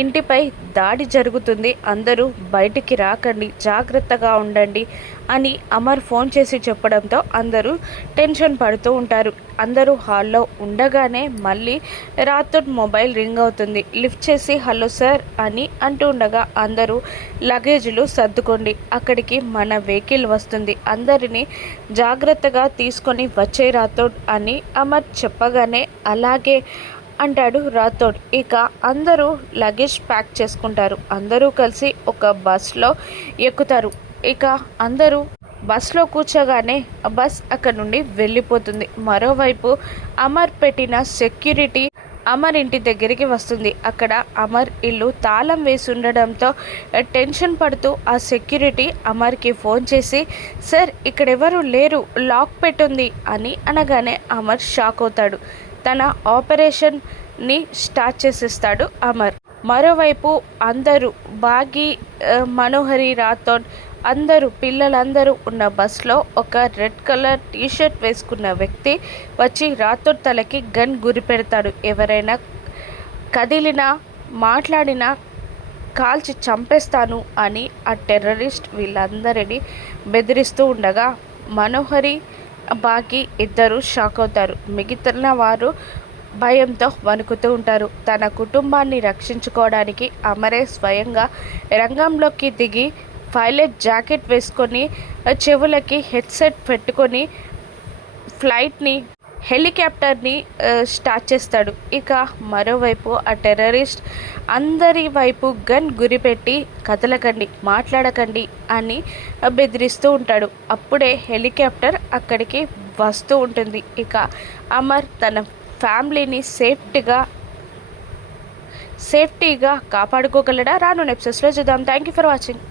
ఇంటిపై దాడి జరుగుతుంది, అందరూ బయటికి రాకండి, జాగ్రత్తగా ఉండండి అని అమర్ ఫోన్ చేసి చెప్పడంతో అందరూ టెన్షన్ పడుతూ ఉంటారు. అందరూ హాల్లో ఉండగానే మళ్ళీ రాథోడ్ మొబైల్ రింగ్ అవుతుంది. లిఫ్ట్ చేసి హలో సార్ అని అంటూ ఉండగా అందరూ లగేజీలు సర్దుకోండి, అక్కడికి మన వెహికల్ వస్తుంది, అందరినీ జాగ్రత్తగా తీసుకొని వచ్చే రాథోడ్ అని అమర్ చెప్పగానే అలాగే అంటాడు రాథోడ్. ఇక అందరూ లగేజ్ ప్యాక్ చేసుకుంటారు. అందరూ కలిసి ఒక బస్లో ఎక్కుతారు. ఇక అందరూ బస్లో కూర్చోగానే బస్ అక్కడ నుండి వెళ్ళిపోతుంది. మరోవైపు అమర్ పెట్టిన సెక్యూరిటీ అమర్ ఇంటి దగ్గరికి వస్తుంది. అక్కడ అమర్ ఇల్లు తాళం వేసి ఉండడంతో టెన్షన్ పడుతూ ఆ సెక్యూరిటీ అమర్కి ఫోన్ చేసి సార్ ఇక్కడెవరు లేరు, లాక్ పెట్టుంది అని అనగానే అమర్ షాక్ అవుతాడు. తన ఆపరేషన్ని స్టార్ట్ చేసేస్తాడు అమర్. మరోవైపు అందరూ బాగి, మనోహరి, రాథోడ్ అందరూ పిల్లలందరూ ఉన్న బస్లో ఒక రెడ్ కలర్ టీషర్ట్ వేసుకున్న వ్యక్తి వచ్చి రాథోడ్ తలకి గన్ గురి పెడతాడు. ఎవరైనా కదిలినా మాట్లాడినా కాల్చి చంపేస్తాను అని ఆ టెర్రరిస్ట్ వీళ్ళందరినీ బెదిరిస్తూ ఉండగా మనోహరి, బాగి ఇద్దరు షాక్ అవుతారు. మిగతా వారు భయంతో వణుకుతూ ఉంటారు. తన కుటుంబాన్ని రక్షించుకోవడానికి అమరే స్వయంగా రంగంలోకి దిగి పైలట్ జాకెట్ వేసుకొని చెవులకి హెడ్సెట్ పెట్టుకొని ఫ్లైట్ని హెలికాప్టర్ని స్టార్ట్ చేస్తాడు. ఇక మరోవైపు ఆ టెర్రరిస్ట్ అందరి వైపు గన్ గురిపెట్టి కదలకండి, మాట్లాడకండి అని బెదిరిస్తూ ఉంటాడు. అప్పుడే హెలికాప్టర్ అక్కడికి వస్తూ ఉంటుంది. ఇక అమర్ తన ఫ్యామిలీని సేఫ్టీగా కాపాడుకోగలడా? రాను ఎపిసోడ్స్లో చూద్దాం. Thank you for watching.